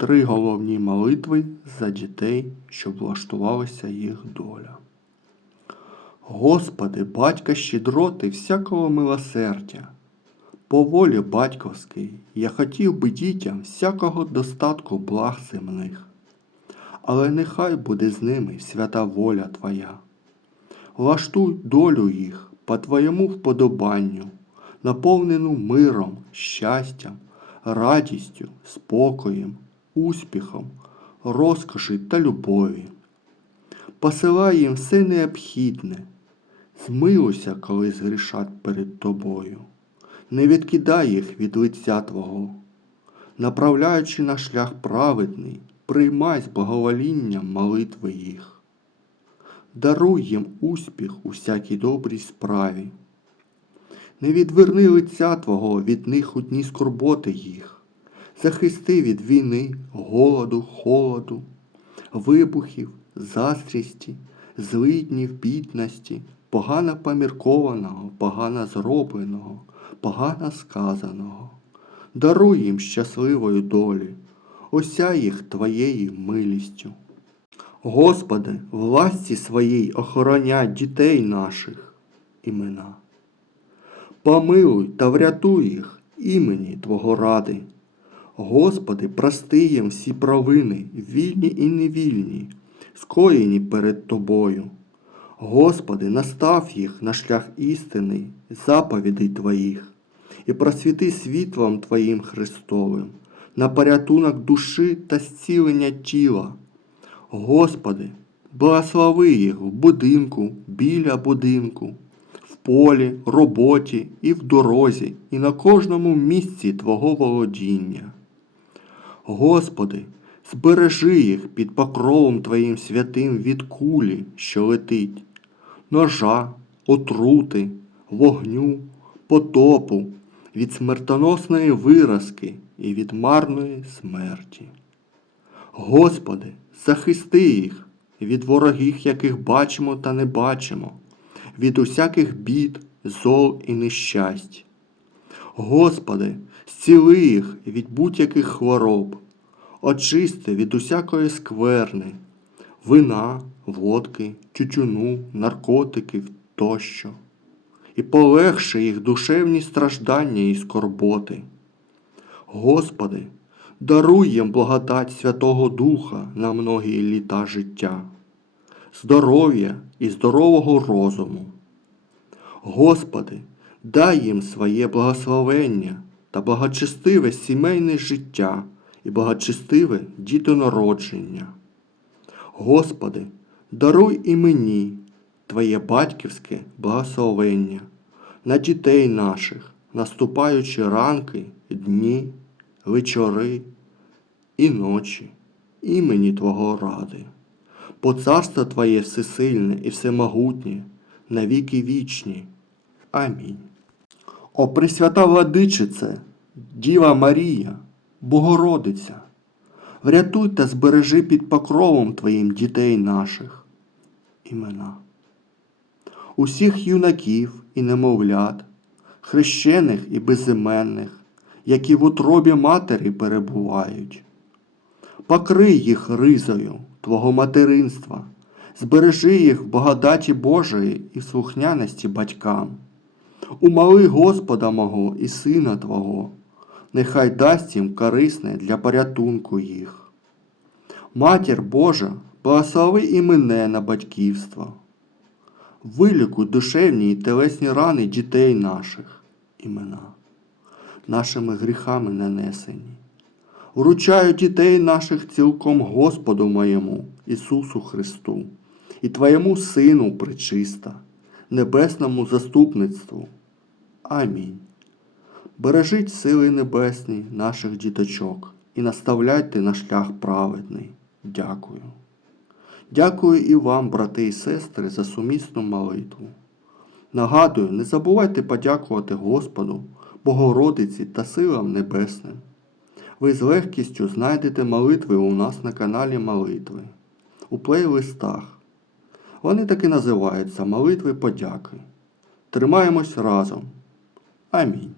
Три головні молитви за дітей, щоб влаштувалася їх доля. Господи, батька щедроти всякого милосердя, по волі батьковській я хотів би дітям всякого достатку благ земних, але нехай буде з ними свята воля Твоя. Влаштуй долю їх по Твоєму вподобанню, наповнену миром, щастям, радістю, спокоєм, успіхом, розкоші та любові. Посилай їм все необхідне, змилуйся, коли згрішать перед тобою. Не відкидай їх від лиця Твого, направляючи на шлях праведний, приймай з благоволінням молитви їх. Даруй їм успіх у всякій добрій справі. Не відверни лиця Твого від них у дні скорботи їх, захисти від війни, голоду, холоду, вибухів, заздрісті, злиднів, бідності, погано поміркованого, погано зробленого, погано сказаного. Даруй їм щасливої долі, осяй їх Твоєю милістю. Господи, власті своїй охороняй дітей наших імена. Помилуй та врятуй їх імені Твого ради. Господи, прости їм всі провини, вільні і невільні, скоєні перед Тобою. Господи, настав їх на шлях істини, заповідей Твоїх, і просвіти світлом Твоїм Христовим, на порятунок душі та зцілення тіла. Господи, благослови їх в будинку, біля будинку, в полі, роботі і в дорозі, і на кожному місці Твого володіння. Господи, збережи їх під покровом Твоїм святим від кулі, що летить, ножа, отрути, вогню, потопу, від смертоносної виразки і від марної смерті. Господи, захисти їх від ворогів, яких бачимо та не бачимо, від усяких бід, зол і нещасть. Господи, зціли їх від будь-яких хвороб, очисти від усякої скверни, вина, водки, тютюну, наркотиків тощо, і полегши їх душевні страждання і скорботи. Господи, даруй їм благодать Святого Духа на многі літа життя, здоров'я і здорового розуму. Господи, дай їм своє благословення та благочестиве сімейне життя і благочестиве дітонародження. Господи, даруй і мені Твоє батьківське благословення на дітей наших, наступаючи ранки, дні, вечори і ночі, імені Твого ради. Бо царство Твоє всесильне і всемогутнє, навіки вічні. Амінь. О Пресвята Владичице, Діва Марія, Богородиця, врятуй та збережи під покровом Твоїм дітей наших імена. Усіх юнаків і немовлят, хрещених і безіменних, які в утробі матері перебувають. Покрий їх ризою Твого материнства, збережи їх в благодаті Божої і слухняності батькам. Умоли Господа мого і Сина Твого, нехай дасть їм корисне для порятунку їх. Матір Божа, благослови і мене на батьківство. Вилікуй душевні і телесні рани дітей наших імена, нашими гріхами нанесені. Вручаю дітей наших цілком Господу моєму, Ісусу Христу, і Твоєму Сину причиста, небесному заступництву. Амінь. Бережіть сили небесні наших діточок і наставляйте на шлях праведний. Дякую. Дякую і вам, брати і сестри, за сумісну молитву. Нагадую, не забувайте подякувати Господу, Богородиці та силам небесним. Ви з легкістю знайдете молитви у нас на каналі Молитви у плейлистах. Вони так і називаються Молитви подяки. Тримаємось разом. Амінь.